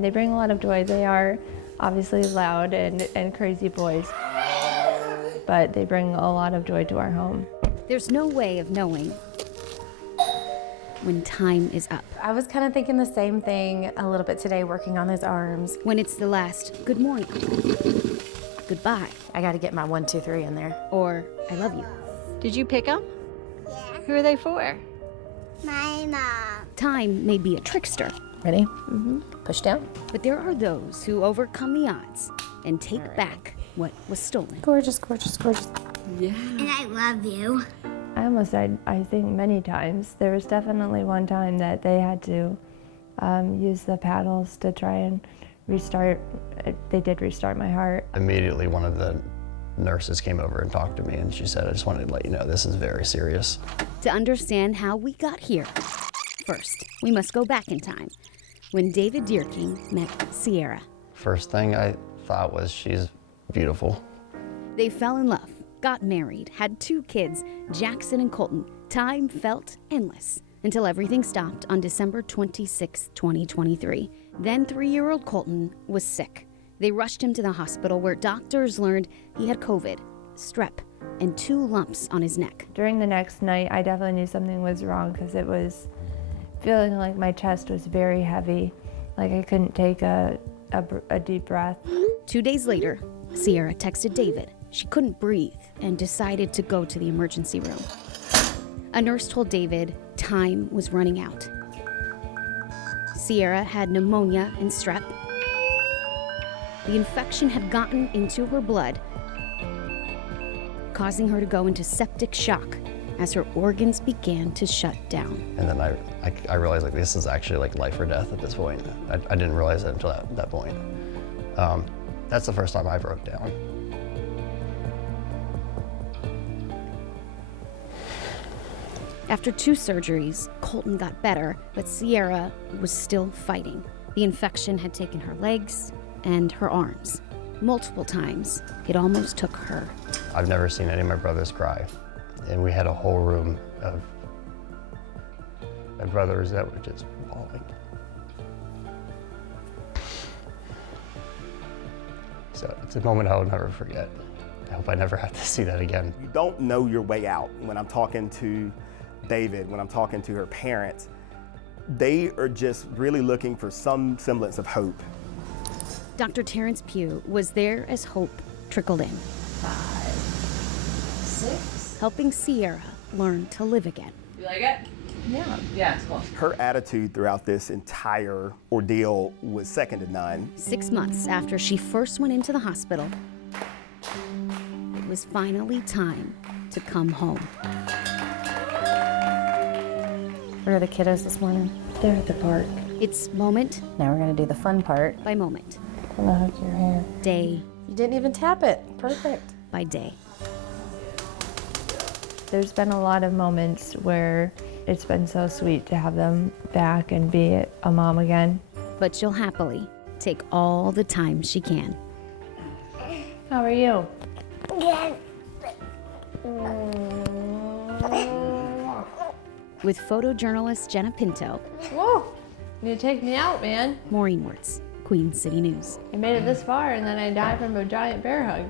They bring a lot of joy. They are obviously loud and crazy boys, but they bring a lot of joy to our home. There's no way of knowing when time is up. I was kind of thinking the same thing a little bit today, working on those arms. When it's the last good morning, goodbye, I got to get my 1, 2, 3 in there. or I love you. Did you pick them? Yeah. Who are they for? My mom. Time may be a trickster, Ready? Push down. but there are those who overcome the odds and take back what was stolen. Gorgeous, gorgeous, gorgeous. And I love you. I almost died, I think, many times. There was definitely one time that they had to use the paddles to try and restart. They did restart my heart. Immediately, one of the nurses came over and talked to me, and she said, I just wanted to let you know this is very serious. To understand how we got here, first, we must go back in time, when David Deerking met Ciara. First thing I thought was, she's beautiful. They fell in love, got married, had 2 kids, Jackson and Colton. Time felt endless until everything stopped on December 26, 2023. Then 3-year-old Colton was sick. They rushed him to the hospital where doctors learned he had COVID, strep, and 2 lumps on his neck. During the next night, I definitely knew something was wrong because it was feeling like my chest was very heavy, like I couldn't take a deep breath. 2 days later, Ciara texted David. She couldn't breathe and decided to go to the emergency room. A nurse told David time was running out. Ciara had pneumonia and strep. The infection had gotten into her blood, causing her to go into septic shock as her organs began to shut down. And then I realized, like, this is actually like life or death at this point. I didn't realize it until that point. That's the first time I broke down. After 2 surgeries, Colton got better, but Ciara was still fighting. The infection had taken her legs and her arms. Multiple times, it almost took her. I've never seen any of my brothers cry. And we had a whole room of my brothers that were just bawling. So it's a moment I'll never forget. I hope I never have to see that again. You don't know your way out. When I'm talking to David, when I'm talking to her parents, they are just really looking for some semblance of hope. Dr. Terrence Pugh was there as hope trickled in. 5, 6. Helping Ciara learn to live again. You like it? Yeah. Yeah, it's cool. Her attitude throughout this entire ordeal was second to none. 6 months after she first went into the hospital, it was finally time to come home. Where are the kiddos this morning? They're at the park. It's moment Now we're gonna do the fun part. by moment, I'm gonna hook your hair. day You didn't even tap it. Perfect. by day. There's been a lot of moments where it's been so sweet to have them back and be a mom again. But she'll happily take all the time she can. How are you? Yes. With photojournalist Jenna Pinto, Whoa! You take me out, man. Maureen Wurtz, Queen City News. I made it this far and then I died from a giant bear hug.